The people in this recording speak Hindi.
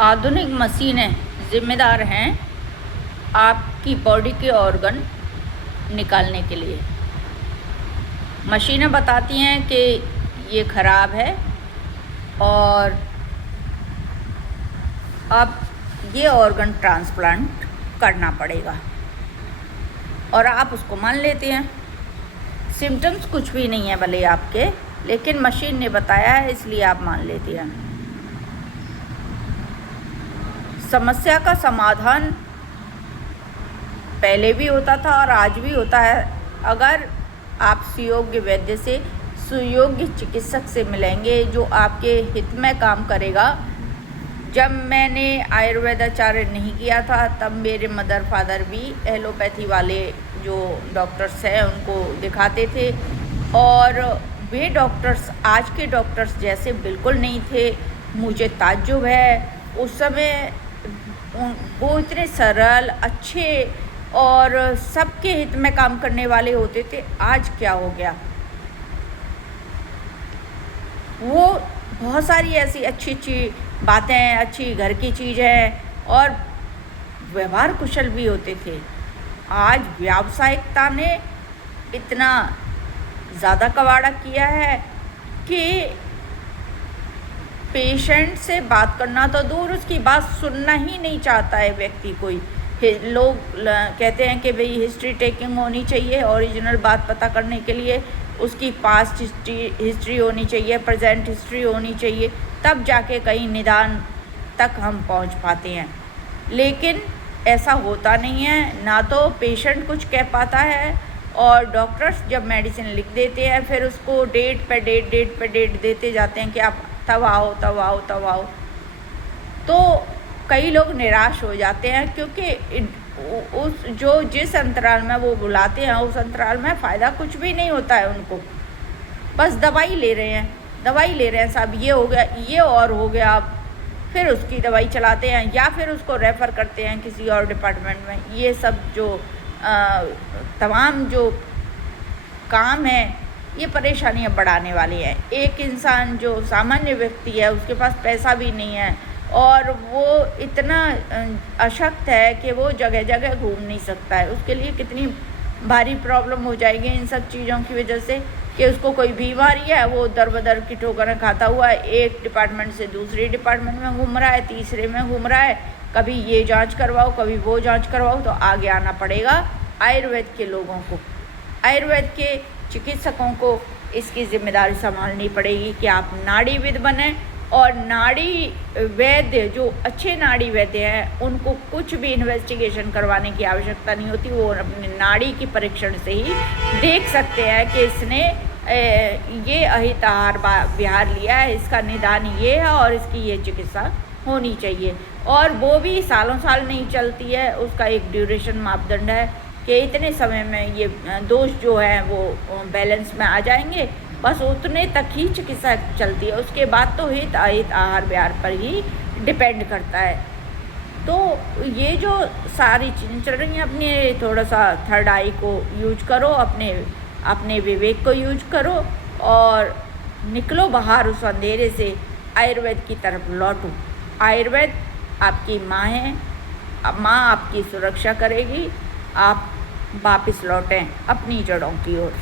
आधुनिक मशीनें जिम्मेदार हैं आपकी बॉडी के ऑर्गन निकालने के लिए। मशीनें बताती हैं कि ये ख़राब है और अब ये ऑर्गन ट्रांसप्लांट करना पड़ेगा, और आप उसको मान लेते हैं। सिम्टम्स कुछ भी नहीं है भले आपके, लेकिन मशीन ने बताया है इसलिए आप मान लेते हैं। समस्या का समाधान पहले भी होता था और आज भी होता है। अगर आप सुयोग्य वैद्य से, सुयोग्य चिकित्सक से मिलेंगे जो आपके हित में काम करेगा। जब मैंने आयुर्वेदाचार्य नहीं किया था तब मेरे मदर फादर भी एलोपैथी वाले जो डॉक्टर्स हैं उनको दिखाते थे, और वे डॉक्टर्स आज के डॉक्टर्स जैसे बिल्कुल नहीं थे। मुझे ताज्जुब है, उस समय वो इतने सरल, अच्छे और सबके हित में काम करने वाले होते थे। आज क्या हो गया? वो बहुत सारी ऐसी अच्छी अच्छी बातें, अच्छी घर की चीज़ें और व्यवहार कुशल भी होते थे। आज व्यावसायिकता ने इतना ज़्यादा कबाड़ा किया है कि पेशेंट से बात करना तो दूर, उसकी बात सुनना ही नहीं चाहता है व्यक्ति। कोई लोग कहते हैं कि भाई हिस्ट्री टेकिंग होनी चाहिए, ओरिजिनल बात पता करने के लिए उसकी पास्ट हिस्ट्री होनी चाहिए, प्रेजेंट हिस्ट्री होनी चाहिए, तब जाके कहीं निदान तक हम पहुंच पाते हैं। लेकिन ऐसा होता नहीं है, ना तो पेशेंट कुछ कह पाता है, और डॉक्टर्स जब मेडिसिन लिख देते हैं फिर उसको डेट पे डेट देते जाते हैं कि आप तब आओ तब आओ तब आओ। तो कई लोग निराश हो जाते हैं, क्योंकि उस जिस अंतराल में वो बुलाते हैं उस अंतराल में फ़ायदा कुछ भी नहीं होता है उनको। बस दवाई ले रहे हैं साहब, ये हो गया, ये और हो गया, अब फिर उसकी दवाई चलाते हैं या फिर उसको रेफ़र करते हैं किसी और डिपार्टमेंट में। ये सब जो तमाम जो काम है ये परेशानियां बढ़ाने वाली हैं। एक इंसान जो सामान्य व्यक्ति है उसके पास पैसा भी नहीं है और वो इतना अशक्त है कि वो जगह जगह घूम नहीं सकता है। उसके लिए कितनी भारी प्रॉब्लम हो जाएगी इन सब चीज़ों की वजह से कि उसको कोई बीमारी है, वो दर बदर की ठोकरें खाता हुआ एक डिपार्टमेंट से दूसरे डिपार्टमेंट में घूम रहा है, तीसरे में घूम रहा है, कभी ये जांच करवाओ कभी वो जांच करवाओ। तो आगे आना पड़ेगा आयुर्वेद के लोगों को, आयुर्वेद के चिकित्सकों को इसकी जिम्मेदारी संभालनी पड़ेगी कि आप नाड़ीविद बने। और नाड़ी वैद्य जो अच्छे नाड़ी वैद्य हैं उनको कुछ भी इन्वेस्टिगेशन करवाने की आवश्यकता नहीं होती। वो अपने नाड़ी की परीक्षण से ही देख सकते हैं कि इसने ये अहित आहार विहार लिया है, इसका निदान ये है और इसकी ये चिकित्सा होनी चाहिए। और वो भी सालों साल नहीं चलती है, उसका एक ड्यूरेशन मापदंड है कि इतने समय में ये दोष जो हैं वो बैलेंस में आ जाएंगे, बस उतने तक ही चिकित्सा चलती है। उसके बाद तो हित अहित आहार विहार पर ही डिपेंड करता है। तो ये जो सारी चीज़ें चल रही हैं, अपने थोड़ा सा थर्ड आई को यूज करो, अपने विवेक को यूज करो और निकलो बाहर उस अंधेरे से, आयुर्वेद की तरफ लौटो। आयुर्वेद आपकी माँ है, माँ आपकी सुरक्षा करेगी। आप वापस लौटें अपनी जड़ों की ओर।